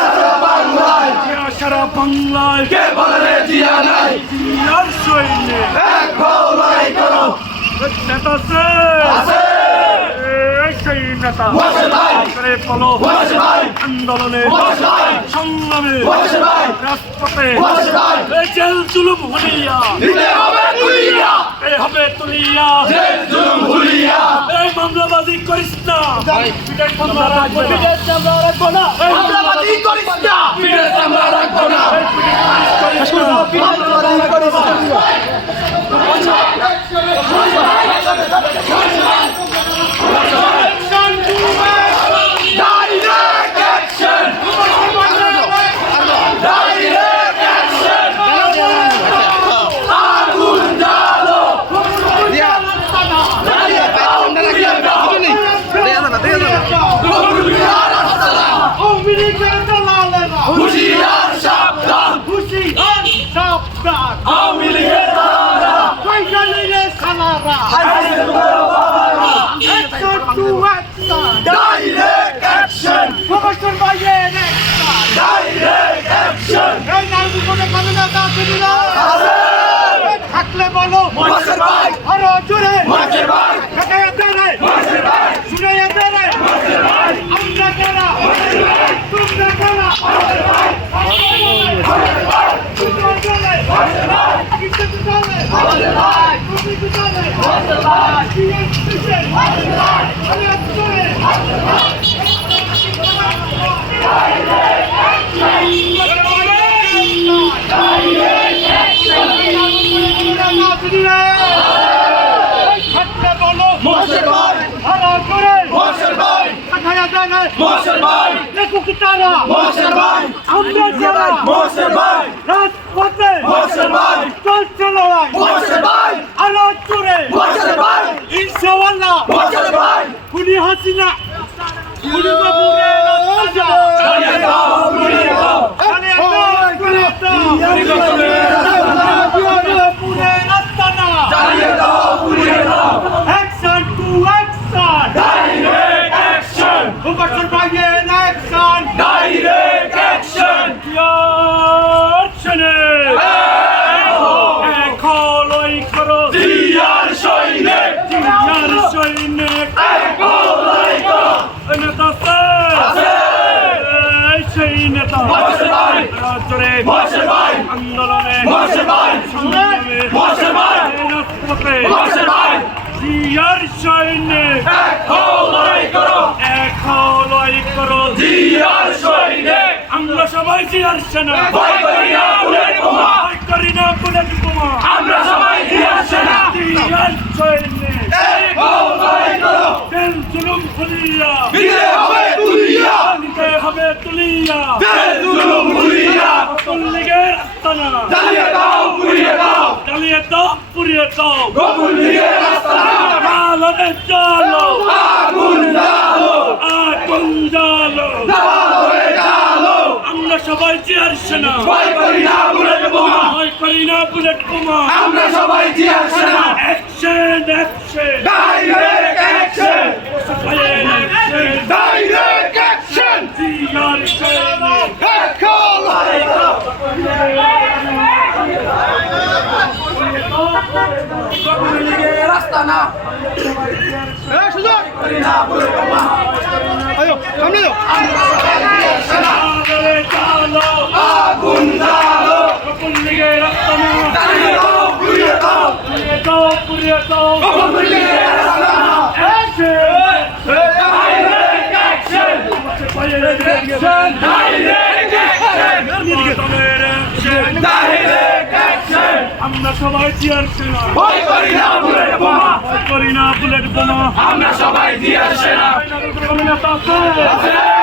সারা বাংলায়। জিয়া সারা বাংলায়। কে বলে জিয়া নাই? জিয়ার সৈন্যে এক হও লড়াই করো আছে। সেই নেতা। বসে ভাই আন্দোলনে সংগ্রামে রাজপথে জেল জুলুম হলিয়া দিতে হবে তুলিয়া। এই ভুলিয়া। মামলাবাজি করিস না। বিদায় মামলা রাখব না। এই বাতি করিস না। পিঠে চামড়া রাখব না করিস না ডাইরেক্ট অ্যাকশন ডাইরেক্ট অ্যাকশন আগুন জ্বালো হুশিয়ার সাবধান আওয়ামী লীগের দালালরা ডাইরেক্ট তারা মাসের ভাই আমরা যারা ভাই রাজপথে ভাই চলছে লড়াই। মাসের হাসিনা খুনি বাবুরে রাস্তা চালিয়ে দাও গুলিয়ে দাও চালিয়ে দাও করে দাও বাবুরে রাস্তা না চালিয়ে দাও গুলিয়ে দাও action to action direct action ভূপর্ষণ পাইয়ে অ্যাকশন ডাইরেক্ট অ্যাকশন জিয়ার ছেলে দেখো লই করো জিয়ার সৈনিক জিয়ার সৈনিক এক লড়াই করো নেতা সে আছে এই সেই নেতা। আন্দোলনে জিয়ার আমরা সবাই জিয়ার সেনা ভয় করি না বুলেট বোমা ভয় করি না বুলেট বোমা আমরা সবাই জিয়ার সেনা জিয়ার সৈনিক এক লড়াই করো তেল জুলুম খুলিয়া দিতে হবে তুলিয়া দিতে হবে তুলিয়া জেল জুলুম ভুলিয়া নতুন লীগের আস্তানা চালিয়ে দাও গুলিয়ে দাও। জ্বালিয়ে দাও পুড়িয়ে দাও। গোকুল লীগের রাস্তা আলোনে চলো আগুন জ্বালো। আগুন জ্বালো। জ্বালো জ্বালো। আমরা সবাই জিয়ার সেনা। ভয় করি না বুলেট বোমা। ভয় করি না বুলেট বোমা। আমরা সবাই জিয়ার সেনা। Action action direct action action direct action জিয়ার সৈনিক এক লড়াই করো গোকুল লীগের রাস্তা না করি না বুলেট বোমা আলোনে চলো আগুন জ্বালো চালিয়ে দাও গুলিয়ে দাও পুড়িয়ে দাও পুড়িয়ে দাও গোকুল লীগের রাস্তা না direct action direct action direct action আমরা সবাই জিয়ার সেনা। ভয় করি না বুলেট বোমা। ভয় করি না বুলেট বোমা। আমরা সবাই জিয়ার সেনা। নেতা আছে।